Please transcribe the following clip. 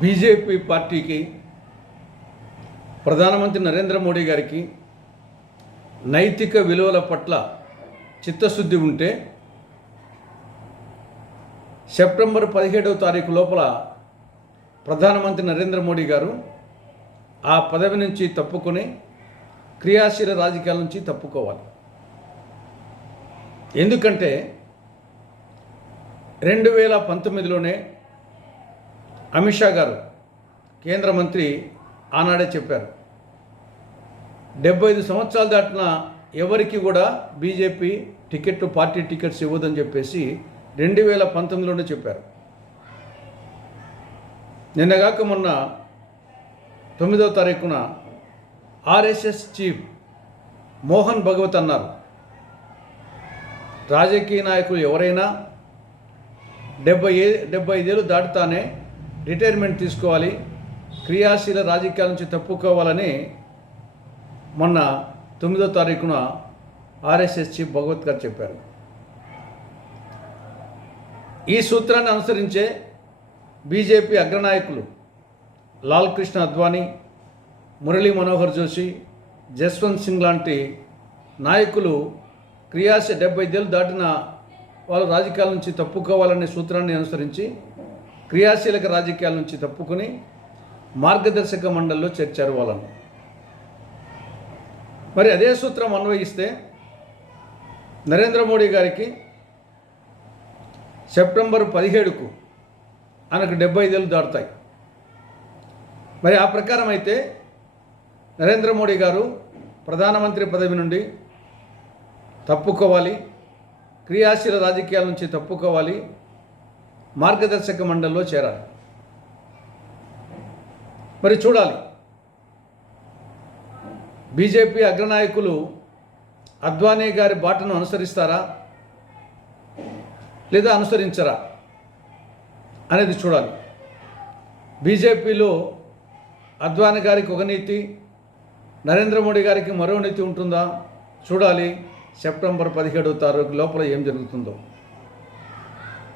BJP పార్టీకి ప్రధానమంత్రి నరేంద్ర మోడీ గారికి నైతిక విలువల పట్ల చిత్తశుద్ధి ఉంటే సెప్టెంబర్ 17వ తారీఖు లోపల ప్రధానమంత్రి నరేంద్ర మోడీ గారు ఆ పదవి నుంచి తప్పుకొని క్రియాశీల రాజకీయాల నుంచి తప్పుకోవాలి. ఎందుకంటే 2019లోనే అమిత్ షా గారు కేంద్ర మంత్రి ఆనాడే చెప్పారు, 75 సంవత్సరాలు దాటిన ఎవరికి కూడా బీజేపీ పార్టీ టికెట్స్ ఇవ్వదని చెప్పేసి 2019లోనే చెప్పారు. నిన్నగాక మొన్న 9వ తారీఖున ఆర్ఎస్ఎస్ చీఫ్ మోహన్ భగవత్ అన్నారు, రాజకీయ నాయకులు ఎవరైనా 75 ఏళ్ళు దాటుతానే రిటైర్మెంట్ తీసుకోవాలి, క్రియాశీల రాజకీయాల నుంచి తప్పుకోవాలని మొన్న 9వ తారీఖున ఆర్ఎస్ఎస్ చీఫ్ భగవత్ గారు చెప్పారు. ఈ సూత్రాన్ని అనుసరించే బీజేపీ అగ్రనాయకులు లాల్ కృష్ణ అద్వానీ, మురళీ మనోహర్ జోషి, జస్వంత్ సింగ్ లాంటి నాయకులు 75 ఏళ్ళు దాటిన వాళ్ళు రాజకీయాల నుంచి తప్పుకోవాలనే సూత్రాన్ని అనుసరించి క్రియాశీలక రాజకీయాల నుంచి తప్పుకొని మార్గదర్శక మండలిలో చేర్చారు వాళ్ళను. మరి అదే సూత్రం అన్వయిస్తే నరేంద్ర మోడీ గారికి సెప్టెంబర్ 17కు ఆయనకు 75 ఏళ్ళు దాటుతాయి. మరి ఆ ప్రకారం అయితే నరేంద్ర మోడీ గారు ప్రధానమంత్రి పదవి నుండి తప్పుకోవాలి, క్రియాశీల రాజకీయాల నుంచి తప్పుకోవాలి, మార్గదర్శక మండలిలో చేరాలి. మరి చూడాలి, బీజేపీ అగ్రనాయకులు అద్వానీ గారి బాటను అనుసరిస్తారా లేదా అనుసరించరా అనేది చూడాలి. బీజేపీలో అద్వానీ గారికి ఒక నీతి, నరేంద్ర మోడీ గారికి మరో నీతి ఉంటుందా చూడాలి. సెప్టెంబర్ 17వ తారీఖు లోపల ఏం జరుగుతుందో.